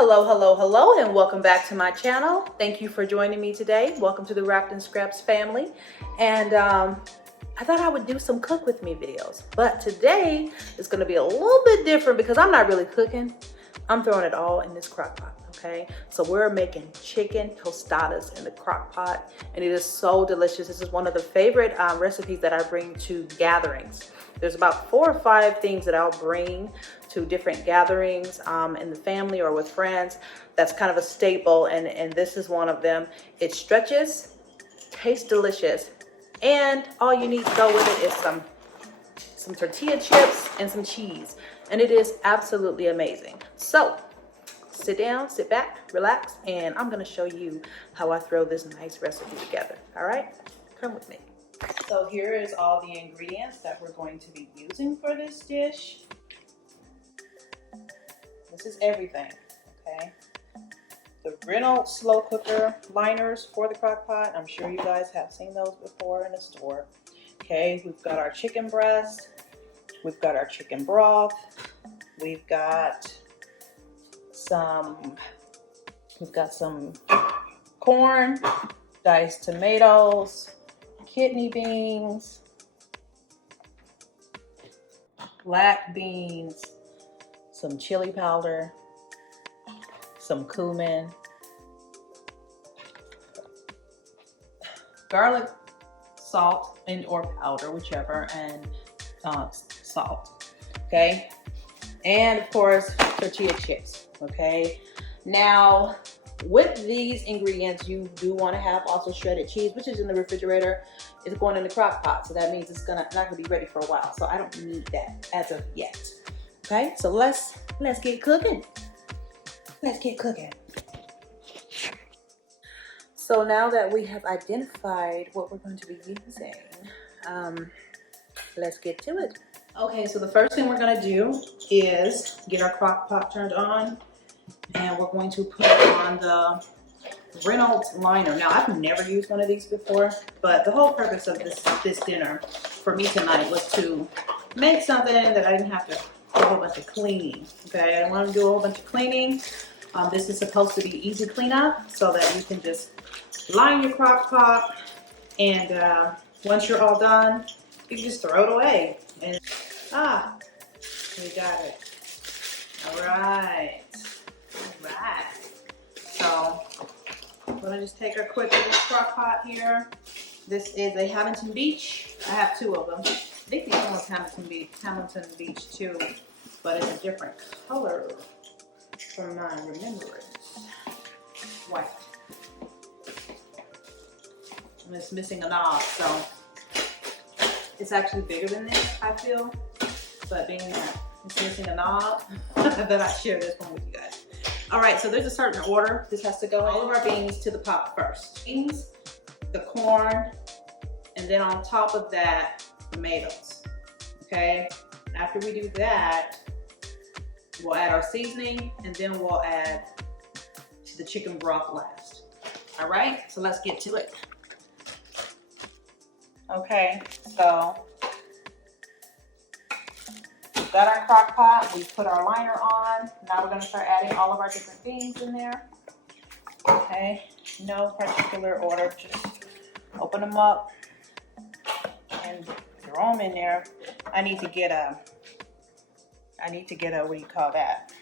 Hello, hello, hello, and welcome back to my channel. Thank you for joining me today. Welcome to the Wrapped in Scraps family. And I thought I would do some cook with me videos, but today is going to be a little bit different because I'm not really cooking. I'm throwing it all in this crock pot, okay? So we're making chicken tostadas in the crock pot, and it is so delicious. This is one of the favorite recipes that I bring to gatherings. There's about 4 or 5 things that I'll bring to different gatherings in the family or with friends. That's kind of a staple, and this is one of them. It stretches, tastes delicious, and all you need to go with it is some tortilla chips and some cheese, and it is absolutely amazing. So sit down, sit back, relax, and I'm gonna show you how I throw this nice recipe together. All right, come with me. So here is all the ingredients that we're going to be using for this dish. This is everything, okay? The Reynolds slow cooker liners for the crock pot. I'm sure you guys have seen those before in the store. Okay, we've got our chicken breast. We've got our chicken broth. We've got some corn, diced tomatoes, kidney beans, black beans, some chili powder, some cumin, garlic salt and or powder, whichever, and salt, okay? And of course, tortilla chips, okay? Now, with these ingredients, you do want to have also shredded cheese, which is in the refrigerator. It's going in the crock pot, so that means it's not gonna be ready for a while. So I don't need that as of yet. Okay, so let's get cooking. Let's get cooking. So now that we have identified what we're going to be using, let's get to it. Okay, so the first thing we're gonna do is get our crock pot turned on, and we're going to put on the Reynolds liner. Now, I've never used one of these before, but the whole purpose of this dinner for me tonight was to make something that I didn't have to do a whole bunch of cleaning. Okay, I don't want to do a whole bunch of cleaning. This is supposed to be easy cleanup so that you can just line your crock pot, and once you're all done, you can just throw it away. And we got it. All right. So I'm gonna just take a quick little crock pot here. This is a Hamilton Beach. I have 2 of them. I think these ones Hamilton Beach too, but it's a different color from my remembrance. White. And it's missing a knob, so it's actually bigger than this, I feel. But being that it's missing a knob, then I share this one with you guys. All right, so there's a certain order. This has to go all of our beans to the pot first. Beans, the corn, and then on top of that, tomatoes, okay? After we do that, we'll add our seasoning, and then we'll add the chicken broth last. All right, so let's get to it. Okay, so we've got our crock pot, we put our liner on. Now we're gonna start adding all of our different beans in there. Okay, no particular order, just open them up and throw them in there. I need to get a, what do you call that?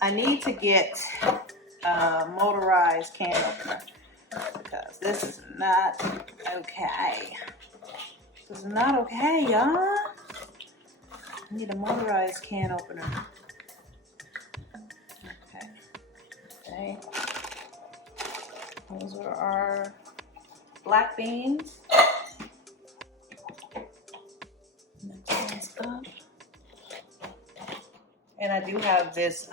I need to get a motorized can opener because this is not okay. This is not okay, y'all. I need a motorized can opener. Okay. Those are our black beans. Next up. And I do have this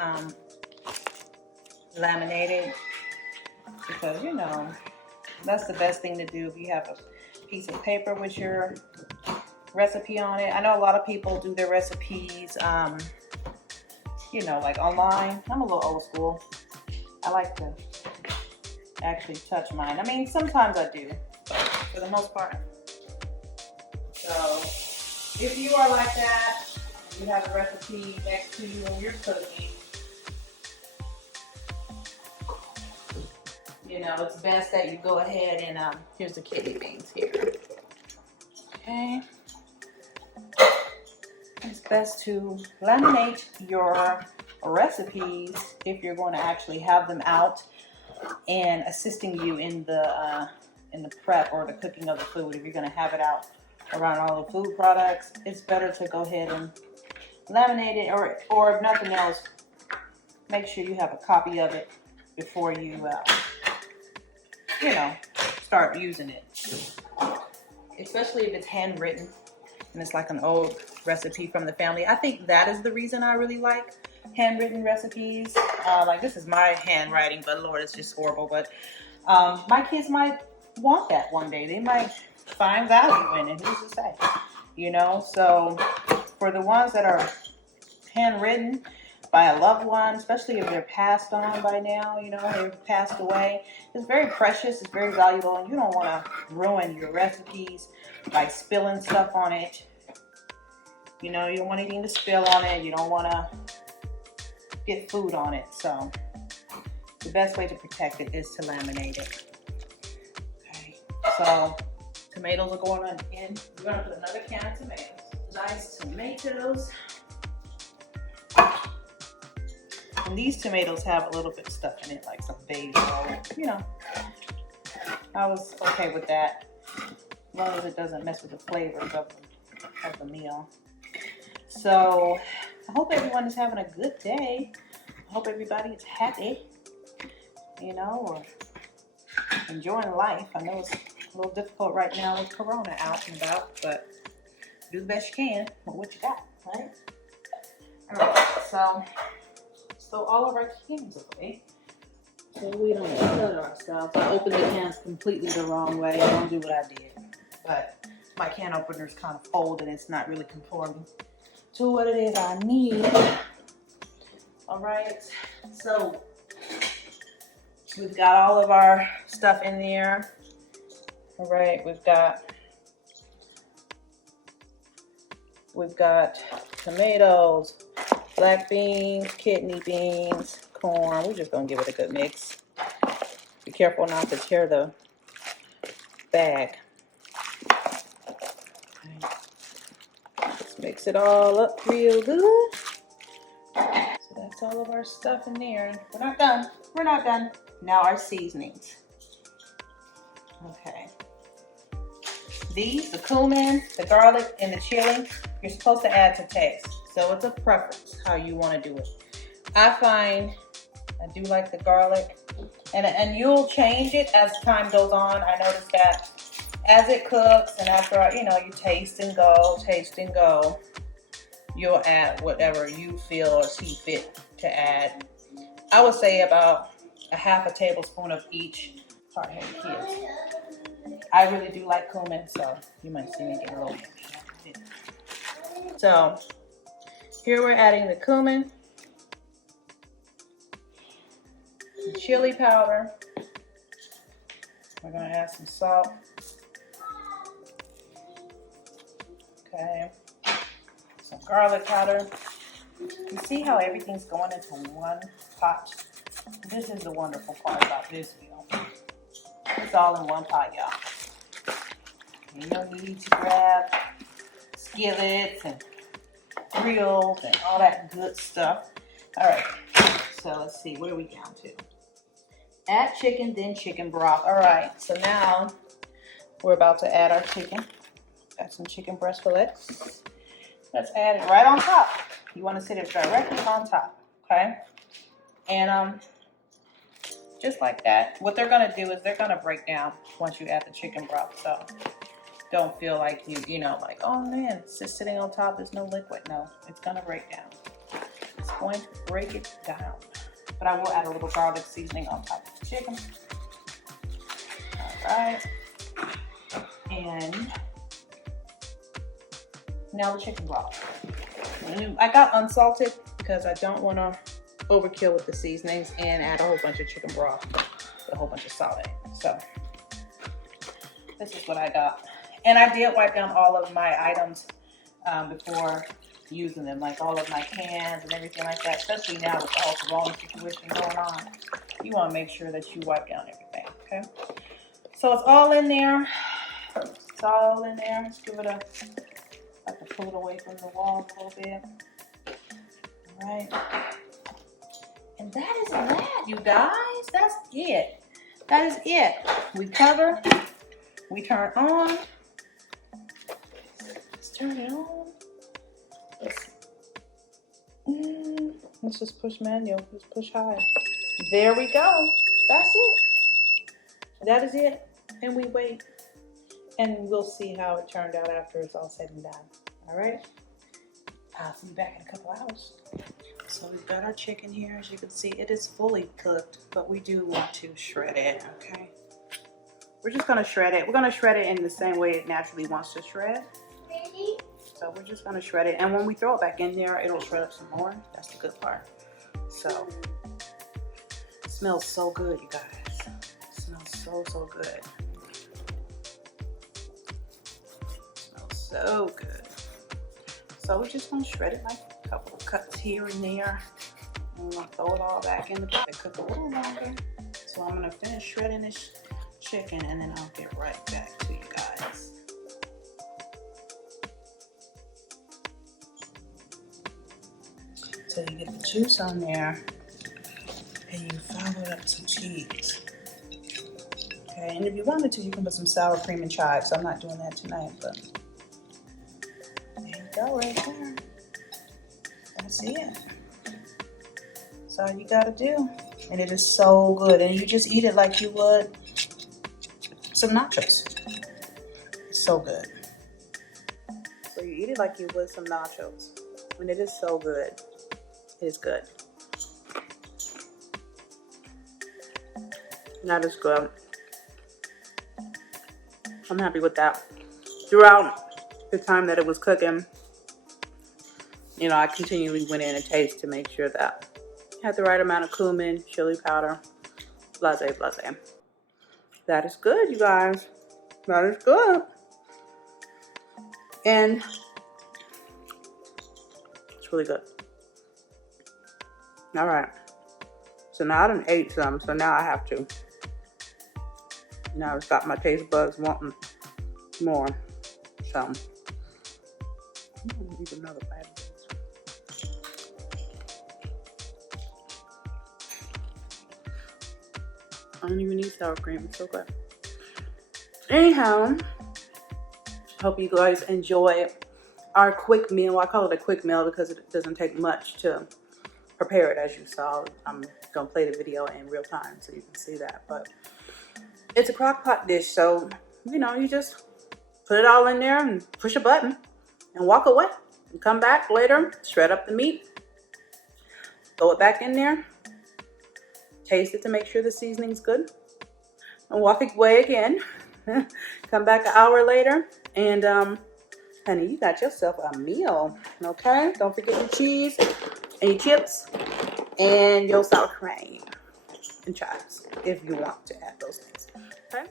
laminated because, you know, that's the best thing to do if you have a piece of paper with your recipe on it. I know a lot of people do their recipes, you know, like online. I'm a little old school. I like to actually touch mine. I mean, sometimes I do, but for the most part. So if you are like that, you have a recipe next to you when you're cooking, you know, it's best that you go ahead and, here's the kidney beans here. Okay. It's best to laminate your recipes if you're going to actually have them out and assisting you in the prep or the cooking of the food. If you're going to have it out around all the food products, it's better to go ahead and laminate it, or if nothing else, make sure you have a copy of it before you, you know, start using it. Especially if it's handwritten and it's like an old recipe from the family. I think that is the reason I really like handwritten recipes. Like this is my handwriting, but Lord, it's just horrible. But my kids might want that one day. They might find value in it. Who's to say? You know, so for the ones that are handwritten by a loved one, especially if they're passed on by now, you know, they've passed away, it's very precious, it's very valuable, and you don't want to ruin your recipes by spilling stuff on it. You know, you don't want anything to spill on it, you don't want to get food on it, so the best way to protect it is to laminate it. Okay, so tomatoes are going on in. We're going to put another can of tomatoes. Nice tomatoes. And these tomatoes have a little bit of stuff in it, like some basil. You know, I was okay with that, as long as it doesn't mess with the flavors of the meal. So I hope everyone is having a good day. I hope everybody is happy, you know, or enjoying life. I know it's a little difficult right now with Corona out and about, but do the best you can with what you got, right? All right, so all of our cans away, so we don't cut ourselves. I opened the cans completely the wrong way. I don't do what I did, but my can opener is kind of old and it's not really conforming to what it is I need. All right, so we've got all of our stuff in there. All right, we've got tomatoes, black beans, kidney beans, corn. We're just gonna give it a good mix. Be careful not to tear the bag. Okay. Let's mix it all up real good. So that's all of our stuff in there. We're not done. We're not done. Now our seasonings. Okay. These, the cumin, the garlic, and the chili, you're supposed to add to taste. So it's a preference how you want to do it. I find I do like the garlic, and you'll change it as time goes on. I noticed that as it cooks and after, you know, you taste and go, you'll add whatever you feel or see fit to add. I would say about a half a tablespoon of each. Sorry, kids. I really do like cumin, so you might see me get a little bit. So here we're adding the cumin, the chili powder. We're going to add some salt. Okay. Some garlic powder. You see how everything's going into one pot? This is the wonderful part about this meal. It's all in one pot, y'all. You don't need to grab skillets and grills and all that good stuff. All right, so let's see, what are we down to? Add chicken, then chicken broth. All right, so now we're about to add our chicken. Got some chicken breast fillets. Let's add it right on top. You want to sit it directly on top, okay? And just like that. What they're gonna do is they're gonna break down once you add the chicken broth. So don't feel like you know, like, oh man, it's just sitting on top, there's no liquid. No, it's gonna break down. It's going to break it down. But I will add a little garlic seasoning on top of the chicken. All right. And now the chicken broth. And I got unsalted because I don't want to overkill with the seasonings and add a whole bunch of chicken broth, a whole bunch of salt in. So this is what I got. And I did wipe down all of my items before using them, like all of my cans and everything like that, especially now with all the corona situation going on. You want to make sure that you wipe down everything. Okay. So it's all in there. It's all in there. Let's give it a, I can pull it away from the wall a little bit. All right. And that is that, you guys. That's it. That is it. We cover. We turn on. Let's turn it on. Let's just push manual. Let's push high. There we go. That's it. That is it. And we wait. And we'll see how it turned out after it's all said and done. All right? I'll see you back in a couple hours. So we've got our chicken here. As you can see, it is fully cooked, but we do want to shred it, okay? We're just gonna shred it. We're gonna shred it in the same way it naturally wants to shred. Ready? So we're just gonna shred it. And when we throw it back in there, it'll shred up some more. That's the good part. So, it smells so good, you guys. It smells so, so good. It smells so good. So we're just gonna shred it like a couple of cuts here and there. And we're gonna throw it all back in the pot to cook a little longer. So I'm gonna finish shredding this chicken and then I'll get right back to you guys. So you get the juice on there and you follow it up with some cheese. Okay, and if you wanted to, you can put some sour cream and chives. I'm not doing that tonight, but there you go, right there. That's it. That's all you gotta do. And it is so good. And you just eat it like you would some nachos. It's so good. So you eat it like you would some nachos. And it is so good. It is good. That is good. I'm happy with that. Throughout the time that it was cooking, you know, I continually went in and tasted to make sure that it had the right amount of cumin, chili powder, blase, blase. That is good, you guys. That is good. And it's really good. All right. So now I done ate some, so now I have to. Now I've got my taste buds wanting more. So I'm gonna eat another bite of this. I don't even need sour cream. It's so good. Anyhow, hope you guys enjoy our quick meal. I call it a quick meal because it doesn't take much to prepare it, as you saw. I'm gonna play the video in real time so you can see that. But it's a crock pot dish, so you know, you just put it all in there and push a button and walk away. And come back later, shred up the meat, throw it back in there, taste it to make sure the seasoning's good, and walk away again. Come back an hour later, and honey, you got yourself a meal. Okay, don't forget your cheese and your chips and your sour cream and chives if you want to add those things. Okay,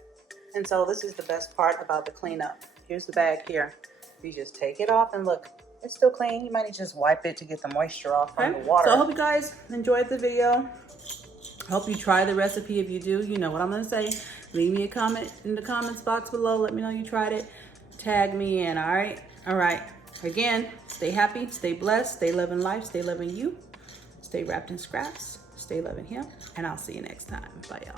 and so this is the best part about the cleanup. Here's the bag here. You just take it off and look, it's still clean. You might need to just wipe it to get the moisture off from the water. So I hope you guys enjoyed the video. Hope you try the recipe. If you do, you know what I'm gonna say. Leave me a comment in the comments box below. Let me know you tried it. Tag me in, all right? All right. Again, stay happy, stay blessed, stay loving life, stay loving you. Stay wrapped in scraps, stay loving him, and I'll see you next time. Bye, y'all.